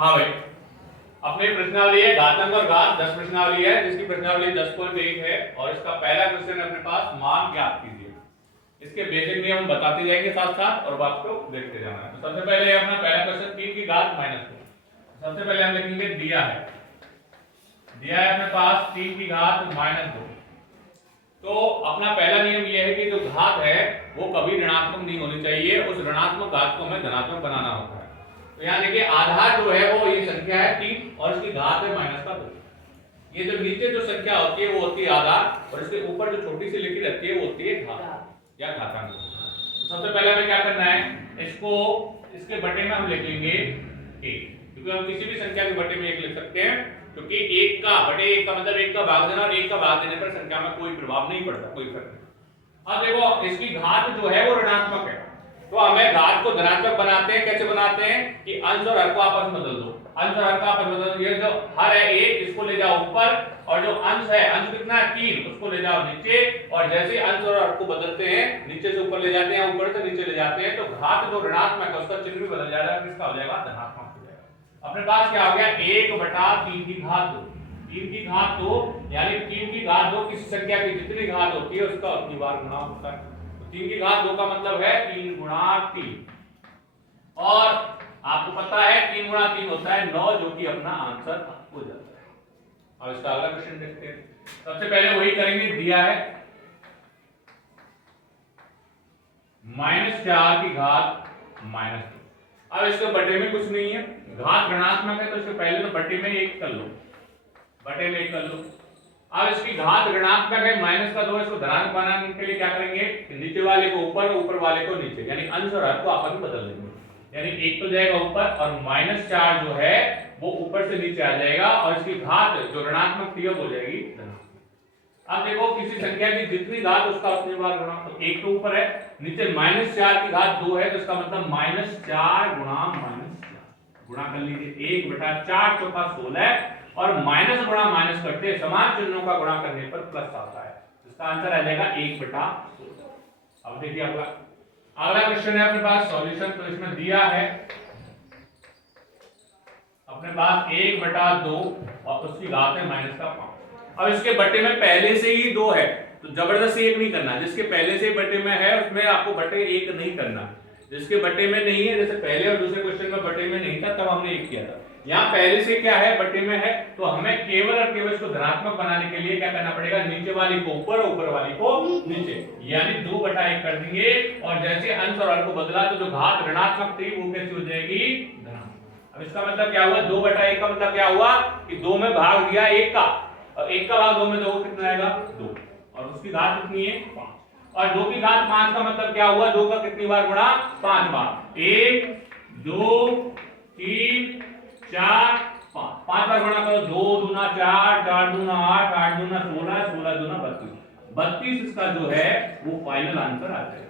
हाँ भाई, अपनी प्रश्नावली है घातांक और घात 10 प्रश्नावली है जिसकी प्रश्नावली 10.1 है और इसका पहला क्वेश्चन है अपने पास मान ज्ञात कीजिए। इसके बेसिक नियम हम बताते जाएंगे साथ साथ और बात को देखते जाना है। तो सबसे पहले अपना पहला क्वेश्चन 3 की घात -2। सबसे पहले हम लिखेंगे दिया है अपने पास 3 की घात -2। तो अपना पहला नियम यह है कि जो घात है वो कभी ऋणात्मक नहीं होनी चाहिए, उस ऋणात्मक घात को हमें धनात्मक बनाना होता है। तो यहाँ देखिए आधार जो है वो ये संख्या है 3 और इसकी घात है -2। ये जो नीचे जो संख्या होती है वो होती है आधार और इसके ऊपर जो छोटी सी लिखी रहती है वो होती है घात या घातांक। तो सबसे पहले हमें क्या करना है, इसको इसके बटे में हम लिख लेंगे 1, क्योंकि हम किसी भी संख्या के बटे में 1 लिख सकते हैं, क्योंकि 1 का बटे 1 का मतलब 1 का भाग देना और 1 का भाग देने पर संख्या में कोई प्रभाव नहीं पड़ता, कोई फर्क नहीं। अब देखो इसकी घात जो है वो ऋणात्मक है, तो हमें घात को धनात्मक बनाते हैं। कैसे बनाते हैं कि अंश और हर को आपस में बदल दो, अंश और हर को आपस में बदल दो। ये जो हर है 1 इसको ले जाओ ऊपर और जो अंश है, अंश कितना है 3, उसको ले जाओ नीचे और जैसे अंश और हर को बदलते हैं नीचे से ऊपर ले जाते हैं, ऊपर से नीचे ले जाते हैं, तो घात जो ऋणात्मक है उसका चिन्ह भी बदल जाएगा, किसका हो जाएगा धनात्मक हो जाएगा। अपने पास क्या हो गया 1/3 की घात 2। 3 की घात 2 यानी 3 की घात 2 किसी संख्या की जितनी घात होती है उसका उतनी बार गुणा होता है। 3 की घात 2 का मतलब है 3 गुणा 3 और आपको पता है 3 गुणा 3 होता है 9, जो कि अपना आंसर हो जाता है। अब इसका अगला क्वेश्चन देखते हैं। सबसे पहले वही करेंगे, दिया है -4 की घात -2। अब इसके बटे में कुछ नहीं है, घात ऋणात्मक है तो इसके पहले तो बटे में 1 कर लो, बटे में 1 कर लो। अब इसकी घात ऋणात्मक है -2, इसको धनात्मक बनाने के लिए क्या करेंगे, नीचे वाले को ऊपर, ऊपर वाले को नीचे, यानी अंश और हर को आपस में बदल देंगे। यानी 1 तो जाएगा ऊपर और -4 जो है वो ऊपर से नीचे आ जाएगा और इसकी घात जो ऋणात्मक थी वो हो जाएगी धनात्मक। अब देखो किसी संख्या की जितनी घात उसका उतनी बार गुणा, तो 1 तो ऊपर है, नीचे -4 की घात 2 है, तो इसका मतलब -4 गुणा -4 गुणा कर लीजिए 1/4 चौका 16 और माइनस गुणा माइनस करते समान चिन्हों का गुणा करने पर प्लस आता है, इसका आंसर आ जाएगा 1/16। अब देखिए अगला क्वेश्चन है अपने पास सॉल्यूशन। तो इसमें दिया है अपने पास 1/2 और उसकी घात है -5। अब इसके बटे में पहले से ही 2 है तो जबरदस्ती 1 नहीं करना, जिसके पहले से ही बटे में है उसमें आपको बटे 1 नहीं करना, जिसके बटे में नहीं है, जैसे पहले और दूसरे क्वेश्चन में बटे में नहीं था तब हमने 1 किया था, यहाँ पहले से क्या है बटे में है, तो हमें केवल और केवल इसको धनात्मक बनाने के लिए क्या करना पड़ेगा, नीचे वाली को ऊपर, ऊपर वाली को नीचे, यानी 2/1 कर देंगे और जैसे अंश और हर को बदला तो जो घात ऋणात्मक थी वो कैसी हो जाएगी धनात्मक। अब इसका मतलब क्या हुआ, 2/1 का मतलब क्या हुआ कि 2 में भाग दिया 1 का और 1 का भाग 2 में दोगे कितना आएगा 2 और उसकी घात कितनी है 5 और 2 की घात 5 का मतलब क्या हुआ, 2 का कितनी बार गुणा 5 बार, 1 2 3 4 5 5 बार गुणा करो, 2 दूना 4 4 दूना 8 8 दूना 16 16 दूना 32 32 इसका जो है वो फाइनल आंसर आ जाएगा।